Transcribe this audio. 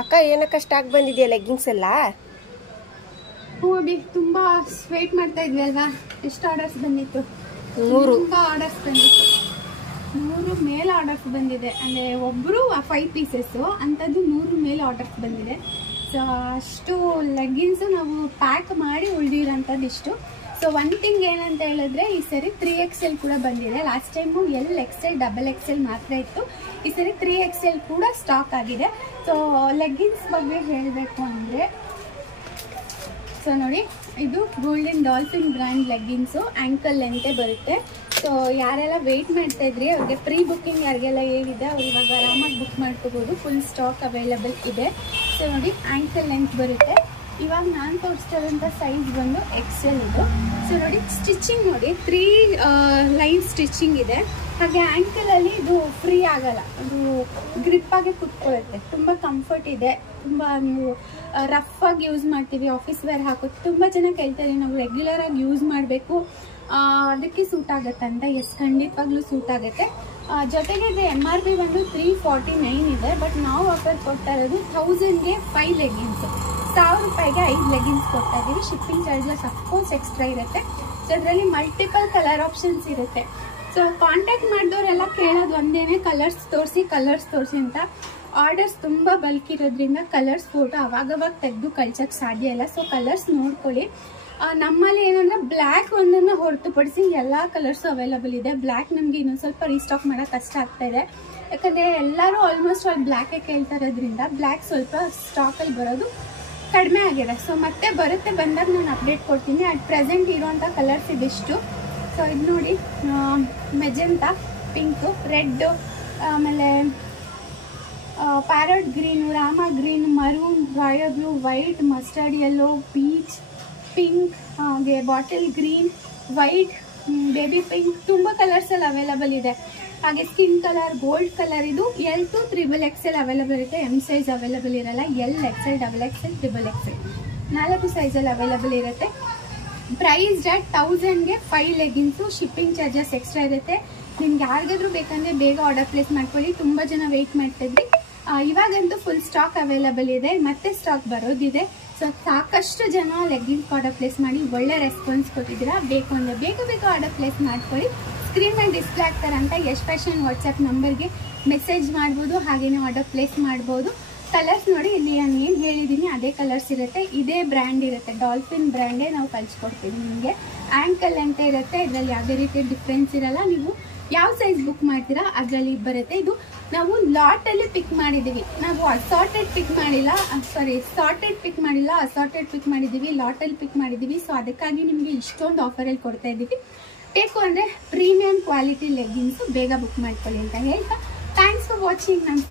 ಅಕ್ಕ ಏನಕ್ಕ ಸ್ಟಾಕ್ ಬಂದಿದೆಯಾ ಲೆಗ್ಗಿಂಗ್ಸ್ ಎಲ್ಲ? ಅಭಿ ತುಂಬಾ ವೇಟ್ ಮಾಡ್ತಾ ಇದ್ವಿ ಅಲ್ವಾ. ಎಷ್ಟು ಆರ್ಡರ್ಸ್ ಬಂದಿತ್ತು? 100 ತುಂಬಾ ಆರ್ಡರ್ಸ್ ಬಂದಿತ್ತು. 100 ಮೇಲೆ ಆರ್ಡರ್ಸ್ ಬಂದಿದೆ. ಅಂದ್ರೆ ಒಬ್ರು 5 ಪೀಸಸ್ ಅಂತದ್ದು 100 ಮೇಲೆ ಆರ್ಡರ್ಸ್ ಬಂದಿದೆ. ಸೊ ಅಷ್ಟು ಲೆಗ್ಗಿನ್ಸ್ ನಾವು ಪ್ಯಾಕ್ ಮಾಡಿ ಉಳಿದಿರೋಂಥದ್ದು ಇಷ್ಟು. ಸೊ ಒನ್ ಥಿಂಗ್ ಏನಂತ ಹೇಳಿದ್ರೆ ಈ ಸರಿ 3XL ಕೂಡ ಬಂದಿದೆ. ಲಾಸ್ಟ್ ಟೈಮು LXL XXL ಮಾತ್ರ ಇತ್ತು. ಈ ಸರಿ 3XL ಕೂಡ ಸ್ಟಾಕ್ ಆಗಿದೆ. ಸೊ ಲೆಗ್ಗಿನ್ಸ್ ಬಗ್ಗೆ ಹೇಳಬೇಕು ಅಂದರೆ, ಸೊ ನೋಡಿ, ಇದು golden dolphin brand leggings. Ankle ಲೆಂತೆ ಬರುತ್ತೆ. ಸೊ ಯಾರೆಲ್ಲ ವೆಯ್ಟ್ ಮಾಡ್ತಾ ಇದ್ರಿ ಅವ್ರಿಗೆ ಪ್ರೀ ಬುಕ್ಕಿಂಗ್ ಯಾರಿಗೆಲ್ಲ ಹೇಳಿದೆ ಅವ್ರು ಇವಾಗ ಆರಾಮಾಗಿ ಬುಕ್ ಮಾಡ್ಕೋಬೋದು. ಫುಲ್ ಸ್ಟಾಕ್ ಅವೈಲಬಲ್ ಇದೆ. ಸೊ ನೋಡಿ, ಆ್ಯಂಕಲ್ ಲೆಂತ್ ಬರುತ್ತೆ. ಇವಾಗ ನಾನು ತೋರಿಸ್ತಿರೋಂಥ ಸೈಜ್ ಬಂದು XL ಇದು. ಸೊ ನೋಡಿ, ಸ್ಟಿಚಿಂಗ್ ನೋಡಿ 3 ಲೈನ್ ಸ್ಟಿಚಿಂಗ್ ಇದೆ. ಹಾಗೆ ಆ್ಯಂಕಲಲ್ಲಿ ಇದು ಫ್ರೀ ಆಗಲ್ಲ, ಅದು ಗ್ರಿಪ್ಪಾಗಿ ಕುತ್ಕೊಳ್ಳುತ್ತೆ. ತುಂಬ ಕಂಫರ್ಟ್ ಇದೆ. ತುಂಬ ನೀವು ರಫ್ ಆಗಿ ಯೂಸ್ ಮಾಡ್ತೀವಿ, ಆಫೀಸ್ ವೇರ್ ಹಾಕೋದು. ತುಂಬ ಜನ ಕೇಳ್ತಾರೆ ನಾವು ರೆಗ್ಯುಲರ್ ಆಗಿ ಯೂಸ್ ಮಾಡಬೇಕು, ಅದಕ್ಕೆ ಸೂಟ್ ಆಗುತ್ತೆ ಅಂತ. ಎಸ್, ಖಂಡಿತವಾಗ್ಲೂ ಸೂಟ್ ಆಗುತ್ತೆ. ಜೊತೆಗೆ ಇದು MRP ಬಂದು 349 ಇದೆ. ಬಟ್ ನಾವು ಆಫರ್ ಕೊಡ್ತಾ ಇರೋದು 1000ಗೆ 5 ಲೆಗ್ಗಿನ್ಸು. 1000 ರೂಪಾಯಿಗೆ 5 ಲೆಗ್ಗಿನ್ಸ್ ಕೊಡ್ತಾ ಇದ್ದೀವಿ. ಶಿಪ್ಪಿಂಗ್ ಚಾರ್ಜಸ್ ಅಫ್ಕೋರ್ಸ್ ಎಕ್ಸ್ಟ್ರಾ ಇರುತ್ತೆ. ಸೊ ಅದರಲ್ಲಿ ಮಲ್ಟಿಪಲ್ ಕಲರ್ ಆಪ್ಷನ್ಸ್ ಇರುತ್ತೆ. ಸೊ ಕಾಂಟ್ಯಾಕ್ಟ್ ಮಾಡಿದವರೆಲ್ಲ ಕೇಳೋದು ಒಂದೇನೆ, ಕಲರ್ಸ್ ತೋರಿಸಿ ಅಂತ. ಆರ್ಡರ್ಸ್ ತುಂಬ ಬಲ್ಕ್ ಇರೋದ್ರಿಂದ ಕಲರ್ಸ್ ಫೋಟೋ ಅವಾಗವಾಗ ತೆಗೆದು ಕಳ್ಸೋಕ್ಕೆ ಸಾಧ್ಯ ಇಲ್ಲ. ಸೊ ಕಲರ್ಸ್ ನೋಡ್ಕೊಳ್ಳಿ. ನಮ್ಮಲ್ಲಿ ಏನಂದ್ರೆ ಬ್ಲ್ಯಾಕ್ ಒಂದನ್ನು ಹೊರತುಪಡಿಸಿ ಎಲ್ಲ ಕಲರ್ಸು ಅವೈಲಬಲ್ ಇದೆ. ಬ್ಲ್ಯಾಕ್ ನಮಗೆ ಇನ್ನೊಂದು ಸ್ವಲ್ಪ ರೀಸ್ಟಾಕ್ ಮಾಡೋಕ್ಕೆ ಕಷ್ಟ ಆಗ್ತಾ ಇದೆ. ಯಾಕಂದರೆ ಎಲ್ಲರೂ ಆಲ್ಮೋಸ್ಟ್ ಆಲ್ ಬ್ಲ್ಯಾಕೇ ಕೇಳ್ತಾ ಇರೋದ್ರಿಂದ ಬ್ಲ್ಯಾಕ್ ಸ್ವಲ್ಪ ಸ್ಟಾಕಲ್ಲಿ ಬರೋದು ಕಡಿಮೆ ಆಗಿದೆ. ಸೊ ಮತ್ತೆ ಬರುತ್ತೆ, ಬಂದಾಗ ನಾನು ಅಪ್ಡೇಟ್ ಕೊಡ್ತೀನಿ. ಅಟ್ ಪ್ರೆಸೆಂಟ್ ಇರೋವಂಥ ಕಲರ್ಸ್ ಇದಿಷ್ಟು. ಸೊ ಇದು ನೋಡಿ, ಮೆಜೆಂಟಾ, ಪಿಂಕು, ರೆಡ್ಡು, ಆಮೇಲೆ parrot green, Rama green, maroon, royal blue, white, mustard yellow, peach, pink, ಹಾಗೆ bottle green, white, baby pink, ತುಂಬ ಕಲರ್ಸಲ್ಲಿ ಅವೈಲಬಲ್ ಇದೆ. ಹಾಗೆ ಸ್ಕಿನ್ ಕಲರ್, ಗೋಲ್ಡ್ ಕಲರ್. ಇದು L to XXL ಅವೈಲಬಲ್ ಇರುತ್ತೆ. M ಸೈಜ್ ಅವೈಲಬಲ್ ಇರಲ್ಲ. LXL, XXL, XXL 4 ಸೈಜಲ್ಲಿ available ಇರುತ್ತೆ. ಪ್ರೈಸ್ ಅಟ್ 1000ಗೆ 5 ಲೆಗ್ಗಿನ್ಸು. ಶಿಪ್ಪಿಂಗ್ ಚಾರ್ಜಸ್ ಎಕ್ಸ್ಟ್ರಾ ಇರುತ್ತೆ. ನಿಮ್ಗೆ ಯಾರಿಗಾದ್ರೂ ಬೇಕಂದರೆ ಬೇಗ ಆರ್ಡರ್ ಪ್ಲೇಸ್ ಮಾಡ್ಕೊಳ್ಳಿ. ತುಂಬ ಜನ ವೆಯ್ಟ್ ಮಾಡ್ತಿದ್ವಿ. ಇವಾಗಂತೂ ಫುಲ್ ಸ್ಟಾಕ್ ಅವೈಲಬಲ್ ಇದೆ, ಮತ್ತೆ ಸ್ಟಾಕ್ ಬರೋದಿದೆ. ಸೊ ಸಾಕಷ್ಟು ಜನ ಲೆಗ್ಗಿನ್ಸ್ ಆರ್ಡರ್ ಪ್ಲೇಸ್ ಮಾಡಿ ಒಳ್ಳೆ ರೆಸ್ಪಾನ್ಸ್ ಕೊಟ್ಟಿದ್ದೀರಾ. ಬೇಕು ಅಂದರೆ ಬೇಗ ಆರ್ಡರ್ ಪ್ಲೇಸ್ ಮಾಡ್ಕೊಳ್ಳಿ. ಸ್ಕ್ರೀನ್ ಮೇಲೆ ಡಿಸ್ಪ್ಲೇ ಆಗ್ತಾರಂತ ಯಶ್ ಫ್ಯಾಷನ್ ವಾಟ್ಸಪ್ ನಂಬರ್ಗೆ ಮೆಸೇಜ್ ಮಾಡ್ಬೋದು. ಹಾಗೆಯೇ ಆರ್ಡರ್ ಪ್ಲೇಸ್ ಮಾಡ್ಬೋದು. ಕಲರ್ಸ್ ನೋಡಿ, ಇಲ್ಲಿ ನಾನು ಏನು ಹೇಳಿದ್ದೀನಿ ಅದೇ ಕಲರ್ಸ್ ಇರುತ್ತೆ. ಇದೇ ಬ್ರ್ಯಾಂಡ್ ಇರುತ್ತೆ, ಡಾಲ್ಫಿನ್ ಬ್ರ್ಯಾಂಡೇ ನಾವು ಕಳಿಸ್ಕೊಡ್ತೀವಿ ನಿಮಗೆ. ಆ್ಯಂಕಲ್ ಅಂತ ಇರುತ್ತೆ. ಇದರಲ್ಲಿ ಯಾವುದೇ ರೀತಿಯ ಡಿಫ್ರೆನ್ಸ್ ಇರಲ್ಲ. ನೀವು ಯಾವ ಸೈಜ್ ಬುಕ್ ಮಾಡ್ತೀರಾ ಅದರಲ್ಲಿ ಬರುತ್ತೆ. ಇದು ನಾವು ಲಾಟಲ್ಲಿ ಪಿಕ್ ಮಾಡಿದ್ದೀವಿ. ನಾವು ಅಸಾರ್ಟೆಡ್ ಪಿಕ್ ಮಾಡಿಲ್ಲ, ಸಾರ್ಟೆಡ್ ಪಿಕ್ ಮಾಡಿಲ್ಲ, ಅಸಾರ್ಟೆಡ್ ಪಿಕ್ ಮಾಡಿದ್ದೀವಿ, ಲಾಟಲ್ಲಿ ಪಿಕ್ ಮಾಡಿದ್ದೀವಿ. ಸೊ ಅದಕ್ಕಾಗಿ ನಿಮಗೆ ಇಷ್ಟೊಂದು ಆಫರಲ್ಲಿ ಕೊಡ್ತಾ ಇದ್ದೀವಿ. ಬೇಕು ಅಂದರೆ ಪ್ರೀಮಿಯಂ ಕ್ವಾಲಿಟಿ ಲೆಗ್ಗಿನ್ಸು ಬೇಗ ಬುಕ್ ಮಾಡ್ಕೊಳ್ಳಿ ಅಂತ ಹೇಳ್ತಾ, ಥ್ಯಾಂಕ್ಸ್ ಫಾರ್ ವಾಚಿಂಗ್.